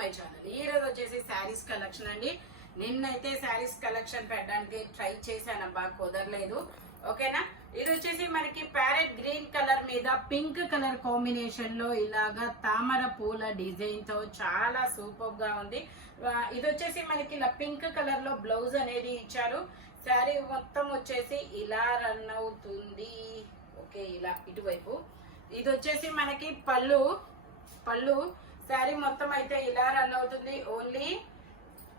My channel. ఈ రోజు వచ్చేసి శారీస్ కలెక్షన్ అండి. నిన్నైతే శారీస్ కలెక్షన్ పెట్టడానికి ట్రై చేశాను, బాగా కుదరలేదు. ఓకేనా, ఇది వచ్చేసి మనకి ప్యారెట్ గ్రీన్ కలర్ మీద పింక్ కలర్ కాంబినేషన్ లో ఇలాగా తామర పూల డిజైన్ తో చాలా సూపర్ గా ఉంది. ఇది వచ్చేసి మనకి ఇలా పింక్ కలర్ లో బ్లౌజ్ అనేది ఇచ్చారు. శారీ మొత్తం వచ్చేసి ఇలా రన్ అవుతుంది. ఓకే, ఇలా ఇటువైపు ఇది వచ్చేసి మనకి పళ్ళు శారీ మొత్తం అయితే ఇలా రన్ అవుతుంది. Only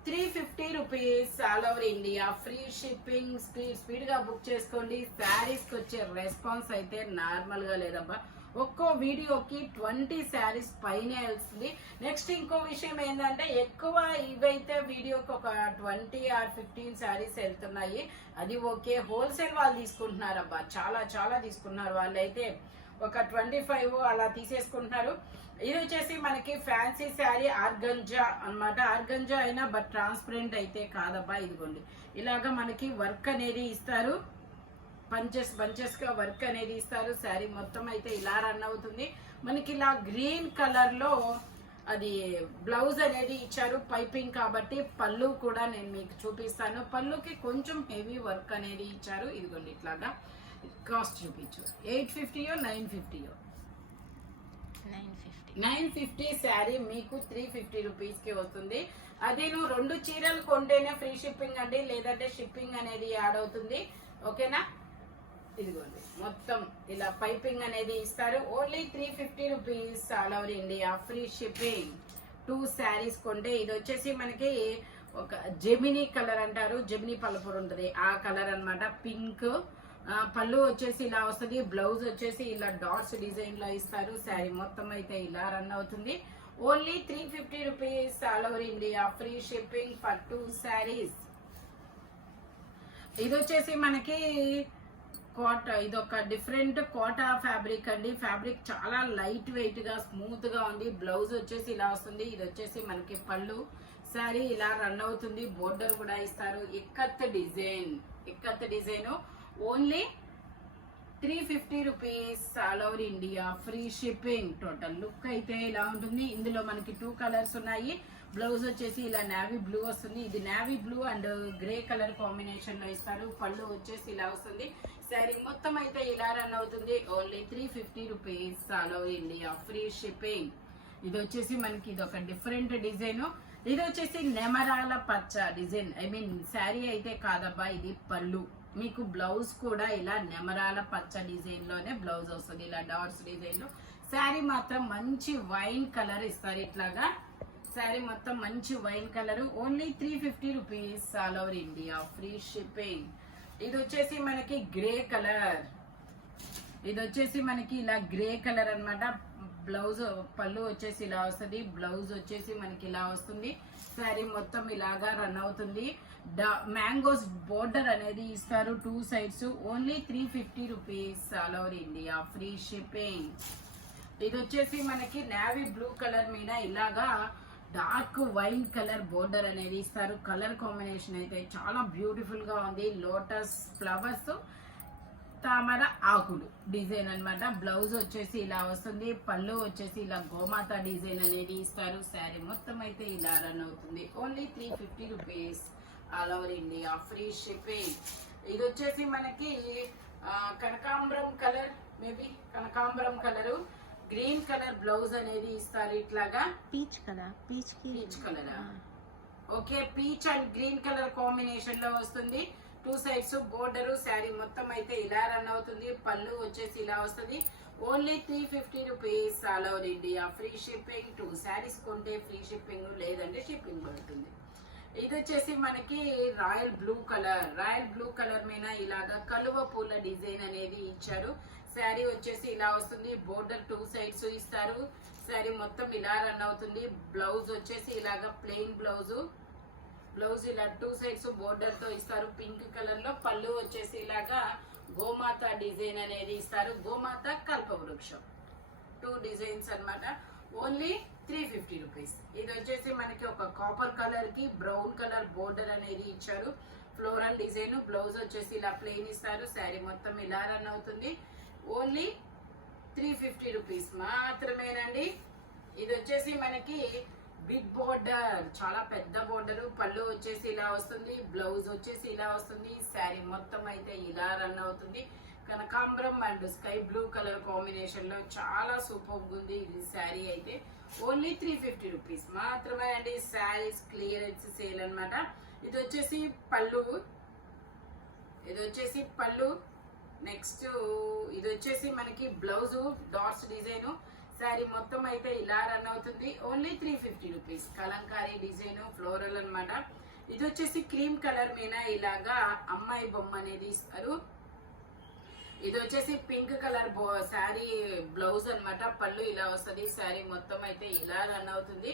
350 rupees all over India. Free shipping. Speed గా బుక్ చేసుకోండి. శారీస్ కి వచ్చే రెస్పాన్స్ అయితే నార్మల్ గా లేదబ్బా. ఒక్కో వీడియోకి 20 శారీస్ పైనే వెళ్తుంది. నెక్స్ట్ ఇంకో విషయం ఏంటంటే, ఎక్కువ ఇవైతే వీడియోకి ఒక 20 or 15 శారీస్ వెళ్తున్నాయి. అది ఓకే, హోల్సేల్ వాళ్ళు తీసుకుంటున్నారబ్బా, చాలా తీసుకుంటున్నారు. వాళ్ళైతే ఒక 25 అలా తీసేసుకుంటున్నారు. ఇది వచ్చేసి మనకి ఫ్యాన్సీ శారీ ఆర్గంజా అన్నమాట. ఆర్గంజా అయినా బట్ ట్రాన్స్పరెంట్ అయితే కాదబ్బా. ఇదిగోండి, ఇలాగా మనకి వర్క్ అనేది ఇస్తారు. బంచెస్ గా వర్క్ అనేది ఇస్తారు. శారీ మొత్తం అయితే ఇలా రన్ అవుతుంది. మనకి ఇలా గ్రీన్ కలర్ లో అది బ్లౌజ్ అనేది ఇచ్చారు, పైపింగ్ కాబట్టి. పళ్ళు కూడా నేను మీకు చూపిస్తాను. పళ్ళుకి కొంచెం హెవీ వర్క్ అనేది ఇచ్చారు. ఇదిగోండి, ఇట్లాగా. కాస్ట్ చూపించు. 850 950 950 శారీ మీకు 350 రూపీస్ కి వస్తుంది. అది నువ్వు 2 చీరలు కొంటేనే ఫ్రీ షిప్పింగ్ అండి, లేదంటే షిప్పింగ్ అనేది యాడ్ అవుతుంది. ఓకేనా, ఇదిగోండి మొత్తం ఇలా పైపింగ్ అనేది ఇస్తారు. Only 350 rupees all over India. Free shipping. 2 saris కొంటే. ఇది వచ్చేసి మనకి ఒక జెమినీ కలర్ అంటారు, జెమినీ పలుపురు ఉంటుంది ఆ కలర్ అన్నమాట. పింక్ పళ్ళు వచ్చేసి ఇలా వస్తుంది. బ్లౌజ్ వచ్చేసి ఇలా డాట్స్ డిజైన్ లో ఇస్తారు. శారీ మొత్తం అయితే ఇలా రన్ అవుతుంది. Only 350 rupees all over India. Free shipping for 2 saris. ఇది వచ్చేసి మనకి ఇది ఒక డిఫరెంట్ కోటా ఫ్యాబ్రిక్ అండి. ఫ్యాబ్రిక్ చాలా లైట్ వెయిట్ గా స్మూత్ గా ఉంది. బ్లౌజ్ వచ్చేసి ఇలా వస్తుంది. ఇది వచ్చేసి మనకి పళ్ళు. శారీ ఇలా రన్ అవుతుంది. బోర్డర్ కూడా ఇస్తారు. Ikat design. Only 350 rupees all over India. Free shipping. Total look అయితే ఇలా ఉంటుంది. ఇందులో మనకి 2 కలర్స్ ఉన్నాయి. బ్లౌజ్ వచ్చేసి ఇలా నావీ బ్లూ వస్తుంది. ఇది navy blue and grey colour combination లో ఇస్తారు. పళ్ళు వచ్చేసి ఇలా వస్తుంది. శారీ మొత్తం అయితే ఇలా రన్ అవుతుంది. Only 350 rupees all over India. Free shipping. ఇది వచ్చేసి మనకి ఇది ఒక డిఫరెంట్ డిజైన్. ఇది వచ్చేసి నెమరాల పచ్చ డిజైన్. శారీ అయితే కాదబ్బా, ఇది పళ్ళు. మీకు బ్లౌజ్ కూడా ఇలా నెమరాల పచ్చ డిజైన్ లోనే బ్లౌజ్ వస్తుంది, ఇలా డాట్స్ డిజైన్ లో. శారీ మాత్రం మంచి వైన్ కలర్ ఇస్తారు. ఇట్లాగా శారీ మొత్తం మంచి wine colour. Only 350 rupees all over India. Free shipping. ఇది వచ్చేసి మనకి గ్రే కలర్. ఇది వచ్చేసి మనకి ఇలా గ్రే కలర్ అన్నమాట. బ్లౌజ్ పళ్ళు వచ్చేసి ఇలా వస్తుంది. బ్లౌజ్ వచ్చేసి మనకి ఇలా వస్తుంది. శారీ మొత్తం ఇలాగా రన్ అవుతుంది. మ్యాంగోస్ బోర్డర్ అనేది ఇస్తారు 2 sides. Only 350 rupees all over India. Free shipping. ఇది వచ్చేసి మనకి నావీ బ్లూ కలర్ మీద ఇలాగా డార్క్ వైన్ కలర్ బోర్డర్ అనేది ఇస్తారు. కలర్ కాంబినేషన్ అయితే చాలా బ్యూటిఫుల్ గా ఉంది. లోటస్ ఫ్లవర్స్, తామర ఆకులు డిజైన్ అన్నమాట. బ్లౌజ్ వచ్చేసి ఇలా వస్తుంది. పళ్ళు వచ్చేసి ఇలా గోమాత డిజైన్ అనేది ఇస్తారు. శారీ మొత్తం అయితే ఇలా రన్ అవుతుంది. Only 350 rupees all over India. Free shipping. ఇది వచ్చేసి మనకి కనకాంబరం కలర్, మేబీ కనకాంబరం కలరు, గ్రీన్ కలర్ బ్లౌజ్ అనేది ఇస్తారు. ఇట్లాగా peach colour. Okay, peach and green colour combination లో వస్తుంది. 2 సైడ్స్ బోర్డర్. శారీ మొత్తం అయితే ఇలా రన్ అవుతుంది. పళ్ళు వచ్చేసి ఇలా వస్తుంది. Only 350 rupees all over India. Free shipping. 2 saris కొంటే ఫ్రీ షిప్పింగ్, లేదంటే షిప్పింగ్ పడుతుంది. ఇది వచ్చేసి మనకి రాయల్ బ్లూ కలర్ మీద ఇలాగా కలువ పూల డిజైన్ అనేది ఇచ్చారు. శారీ వచ్చేసి ఇలా వస్తుంది. బోర్డర్ 2 సైడ్స్ ఇస్తారు. శారీ మొత్తం ఇలా రన్ అవుతుంది. బ్లౌజ్ వచ్చేసి ఇలాగా ప్లెయిన్ బ్లౌజ్ ఇలా 2 సైడ్స్ బోర్డర్ తో ఇస్తారు. పింక్ కలర్ లో. పళ్ళు వచ్చేసి ఇలాగా గోమాత డిజైన్ అనేది ఇస్తారు. గోమాత కల్పవృక్షం 2 డిజైన్స్ అన్నమాట. Only 350 rupees. ఇది వచ్చేసి మనకి ఒక కాపర్ కలర్ కి బ్రౌన్ కలర్ బోర్డర్ అనేది ఇచ్చారు. Floral design. బ్లౌజ్ వచ్చేసి ఇలా ప్లెయిన్ ఇస్తారు. శారీ మొత్తం ఇలా రన్ అవుతుంది. ఓన్లీ 350 రూపీస్ మాత్రమేనండి. ఇది వచ్చేసి మనకి బిగ్ బోర్డర్, చాలా పెద్ద బోర్డర్. పళ్ళు వచ్చేసి ఇలా వస్తుంది, బ్లౌజ్ వచ్చేసి ఇలా వస్తుంది. శారీ మొత్తం అయితే ఇలా రన్ అవుతుంది. కనకాంబరం and sky blue colour combination లో చాలా సూపర్ ఉంది ఇది శారీ అయితే. ఓన్లీ 350 రూపీస్ మాత్రమే అండి. శారీస్ క్లియరెన్స్ సేల్ అన్నమాట. ఇది వచ్చేసి పళ్ళు, ఇది వచ్చేసి పళ్ళు. నెక్స్ట్ ఇది వచ్చేసి మనకి బ్లౌజ్ డాట్స్ డిజైన్. శారీ మొత్తం అయితే ఇలా రన్ అవుతుంది. Only 350 rupees. Kalamkari design floral అన్నమాట. ఇది వచ్చేసి క్రీమ్ కలర్ మీద ఇలాగా అమ్మాయి బొమ్మ అనేది ఇస్తారు. ఇది వచ్చేసి పింక్ కలర్ శారీ బ్లౌజ్ అన్నమాట. పళ్ళు ఇలా వస్తుంది. శారీ మొత్తం అయితే ఇలా రన్ అవుతుంది.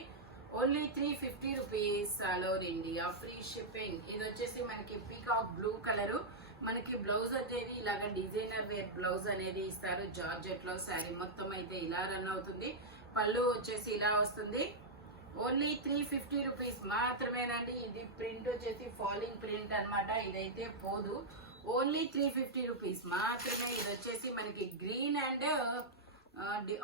Only 350 rupees all over India, free shipping. ఇది వచ్చేసి మనకి పీకాక్ బ్లూ కలర్. మనకి బ్లౌజ్ వచ్చేది ఇలాగ డిజైనర్ వేర్ బ్లౌజ్ అనేది ఇస్తారు జార్జెట్ లో. శారీ మొత్తం అయితే ఇలా రన్ అవుతుంది. పళ్ళు వచ్చేసి ఇలా వస్తుంది. ఓన్లీ 350 రూపీస్ మాత్రమేనండి. ఇది ప్రింట్ వచ్చేసి ఫాలింగ్ ప్రింట్ అన్నమాట. ఇదైతే పోదు. ఓన్లీ 350 రూపీస్ మాత్రమే. ఇది వచ్చేసి మనకి green and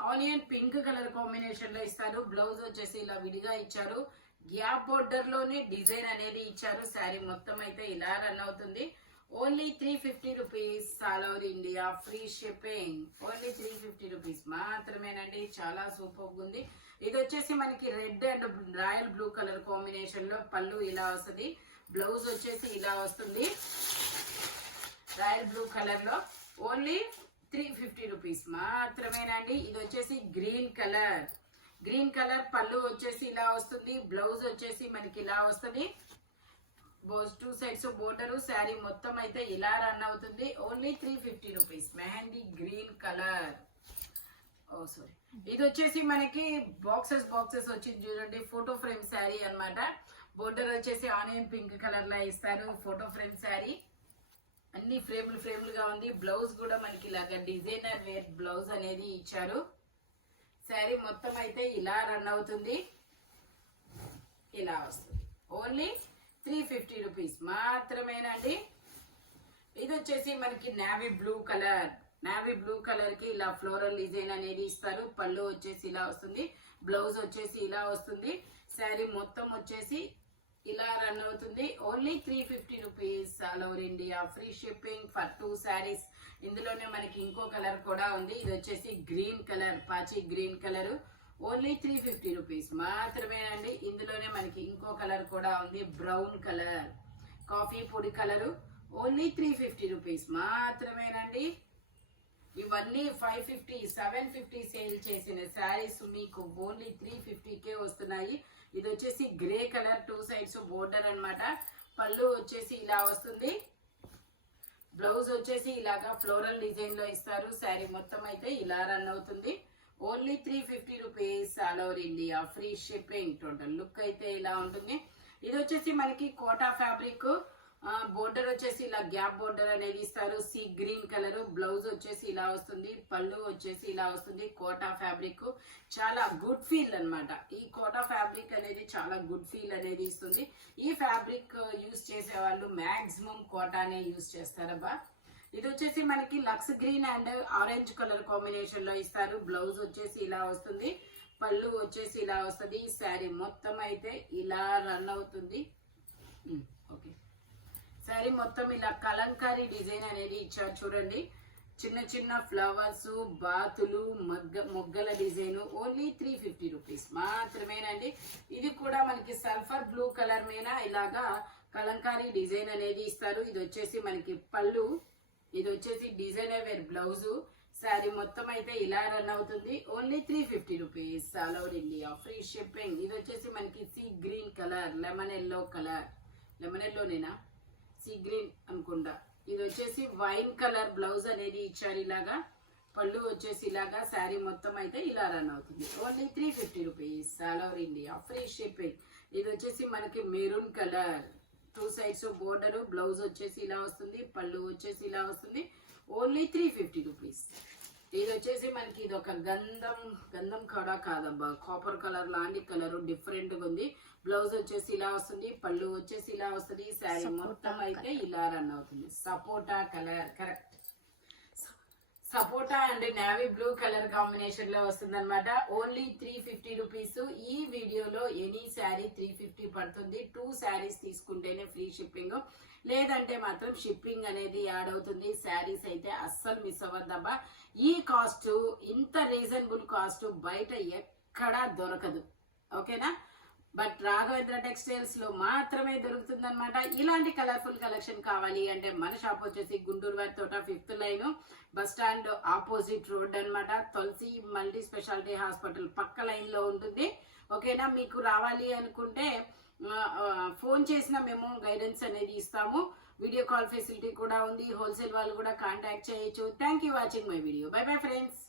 onion pink colour combination లో ఇస్తారు. బ్లౌజ్ వచ్చేసి ఇలా విడిగా ఇచ్చారు. గ్యాప్ బోర్డర్ లోనే డిజైన్ అనేది ఇచ్చారు. శారీ మొత్తం అయితే ఇలా రన్ అవుతుంది. Only 350 rupees all over India, free shipping. Only 350 rupees మాత్రమేనండి. చాలా సూపర్ ఉంది. ఇది వచ్చేసి మనకి red and royal blue colour combination లో పళ్ళు ఇలా వస్తుంది. బ్లౌజ్ వచ్చేసి ఇలా వస్తుంది రాయల్ బ్లూ కలర్ లో. ఓన్లీ 350 రూపీస్ మాత్రమేనండి. ఇది వచ్చేసి గ్రీన్ కలర్, గ్రీన్ కలర్. పళ్ళు వచ్చేసి ఇలా వస్తుంది. బ్లౌజ్ వచ్చేసి మనకి ఇలా వస్తుంది. Two sides border. శారీ మొత్తం అయితే ఇలా రన్ అవుతుంది. Only 350 rupees. Mehndi green colour. Oh sorry, ఇది వచ్చేసి మనకి బాక్సెస్ వచ్చింది చూడండి. ఫోటో ఫ్రేమ్ శారీ అన్నమాట. బోర్డర్ వచ్చేసి ఆనియన్ పింక్ కలర్ లా ఇస్తారు. ఫోటో ఫ్రేమ్ శారీ అన్ని ఫ్రేమ్లుగా ఉంది. బ్లౌజ్ కూడా మనకి ఇలాగా డిజైనర్ వేర్ బ్లౌజ్ అనేది ఇచ్చారు. శారీ మొత్తం అయితే ఇలా రన్ అవుతుంది. ఇలా వస్తుంది. ఓన్లీ 350 రూపీస్ మాత్రమేనండి. ఇది వచ్చేసి మనకి navy blue colour. Navy blue colour కి ఇలా ఫ్లోరల్ డిజైన్ అనేది ఇస్తారు. పళ్ళు వచ్చేసి ఇలా వస్తుంది. బ్లౌజ్ వచ్చేసి ఇలా వస్తుంది. శారీ మొత్తం వచ్చేసి ఇలా రన్ అవుతుంది. Only 350 rupees all over India, free shipping for 2 saris. ఇందులోనే మనకి ఇంకో కలర్ కూడా ఉంది. ఇది వచ్చేసి గ్రీన్ కలర్, పాచి గ్రీన్ కలర్. ఓన్లీ 350 రూపీస్ మాత్రమేనండి. ఇందులోనే మనకి ఇంకో కలర్ కూడా ఉంది, బ్రౌన్ కలర్, కాఫీ పొడి కలరు. ఓన్లీ 350 రూపీస్ మాత్రమేనండి. ఇవన్నీ 550, 750 సేల్ చేసిన శారీస్ మీకు ఓన్లీ 350కే వస్తున్నాయి. ఇది వచ్చేసి గ్రే కలర్, 2 సైడ్స్ బోర్డర్ అన్నమాట. పళ్ళు వచ్చేసి ఇలా వస్తుంది. బ్లౌజ్ వచ్చేసి ఇలాగా ఫ్లోరల్ డిజైన్ లో ఇస్తారు. శారీ మొత్తం అయితే ఇలా రన్ అవుతుంది. Only 350 rupees all over India, free shipping. Total look అయితే ఇలా ఉంటుంది. ఇది వచ్చేసి మనకి కోటా ఫ్యాబ్రిక్. బోర్డర్ వచ్చేసి ఇలా గ్యాప్ బోర్డర్ అనేది ఇస్తారు. See green colour. బ్లౌజ్ వచ్చేసి ఇలా వస్తుంది. పళ్ళు వచ్చేసి ఇలా వస్తుంది. కోటా ఫ్యాబ్రిక్ చాలా గుడ్ ఫీల్ అన్నమాట. ఈ కోటా ఫ్యాబ్రిక్ అనేది చాలా గుడ్ ఫీల్ అనేది ఇస్తుంది. ఈ ఫ్యాబ్రిక్ యూజ్ చేసే వాళ్ళు మాక్సిమం కోటానే యూజ్ చేస్తారబ్బా. ఇది వచ్చేసి మనకి లక్స్ green and orange colour combination లో ఇస్తారు. బ్లౌజ్ వచ్చేసి ఇలా వస్తుంది. పళ్ళు వచ్చేసి ఇలా వస్తుంది. శారీ మొత్తం అయితే ఇలా రన్ అవుతుంది. ఓకే, శారీ మొత్తం ఇలా కలంకారీ డిజైన్ అనేది ఇచ్చారు చూడండి. చిన్న చిన్న ఫ్లవర్స్, బాతులు, మొగ్గల డిజైన్. ఓన్లీ 350 రూపీస్ మాత్రమేనండి. ఇది కూడా మనకి సల్ఫర్ బ్లూ కలర్ మీద ఇలాగా కలంకారీ డిజైన్ అనేది ఇస్తారు. ఇది వచ్చేసి మనకి పళ్ళు. ఇది వచ్చేసి డిజైనర్ వేర్ బ్లౌజ్. శారీ మొత్తం అయితే ఇలా రన్ అవుతుంది. Only 350 rupees all over India, free shipping. ఇది వచ్చేసి మనకి sea green colour, lemon yellow colour. Lemon ఎల్లోనేనా, సీ గ్రీన్ అనుకుంటా. ఇది వచ్చేసి వైన్ కలర్ బ్లౌజ్ అనేది ఇచ్చారు ఇలాగా. పళ్ళు వచ్చేసి ఇలాగా. శారీ మొత్తం అయితే ఇలా రన్ అవుతుంది. Only 350 rupees all over India, free shipping. ఇది వచ్చేసి మనకి maroon colour, 2 sides border. Blouse వచ్చేసి ఇలా వస్తుంది. పళ్ళు వచ్చేసి ఇలా వస్తుంది. Only 350 rupees. ఇది వచ్చేసి మనకి ఇది ఒక గంధం కూడా కాదబ్బా, కాపర్ కలర్ లాంటి కలర్, డిఫరెంట్ గా ఉంది. బ్లౌజ్ వచ్చేసి ఇలా వస్తుంది. పళ్ళు వచ్చేసి ఇలా వస్తుంది. శారీ మొత్తం అయితే ఇలా రన్ అవుతుంది. Sapota colour, correct. Sapota and navy blue colour combination లో వస్తుంది అనమాట. Only 350 rupees. ఈ వీడియోలో ఎనీ శారీ 350 పడుతుంది. 2 శారీస్ తీసుకుంటేనే ఫ్రీ షిప్పింగ్, లేదంటే మాత్రం షిప్పింగ్ అనేది యాడ్ అవుతుంది. శారీస్ అయితే అస్సలు మిస్ అవ్వద్దబ్బా. ఈ కాస్ట్, ఇంత రీజనబుల్ కాస్ట్ బయట ఎక్కడా దొరకదు. ఓకేనా? బట్ రాఘవేంద్ర టెక్స్టైల్స్ లో మాత్రమే దొరుకుతుంది అనమాట. ఇలాంటి కలర్ఫుల్ కలెక్షన్ కావాలి అంటే మన షాప్ వచ్చేసి గుంటూరు వారి తోట 5th line, bus stand opposite road అనమాట. తులసి మల్టీ స్పెషాలిటీ హాస్పిటల్ పక్క లైన్ లో ఉంటుంది. ఓకేనా? మీకు రావాలి అనుకుంటే ఫోన్ చేసిన మేము గైడెన్స్ అనేది ఇస్తాము. వీడియో కాల్ ఫెసిలిటీ కూడా ఉంది. హోల్సేల్ వాళ్ళు కూడా కాంటాక్ట్ చేయొచ్చు. Thank you watching my video. By bye friends.